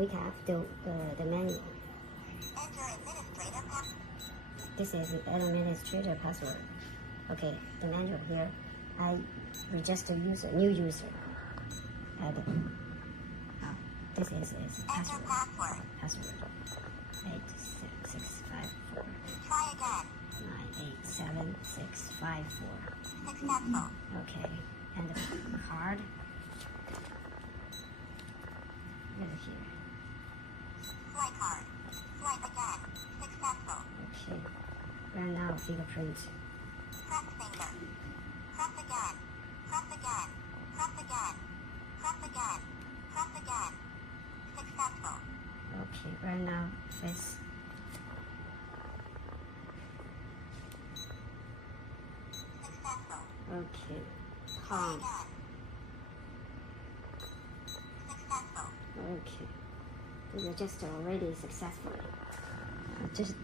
we have the manual. This is administrator password. Okay, the manual here. I register user, new user. Add. This is password. Password. 86654. Try again. 987654. Successful. Okay, and the card. Right here. Swipe card. Swipe again. Successful. Okay. Right now, fingerprint. Press finger. Press again. Press again. Press again. Press again. Press again. Successful. Okay, right now, face. Successful. Okay, Try palm. again. Successful. Okay, we register already successfully. Just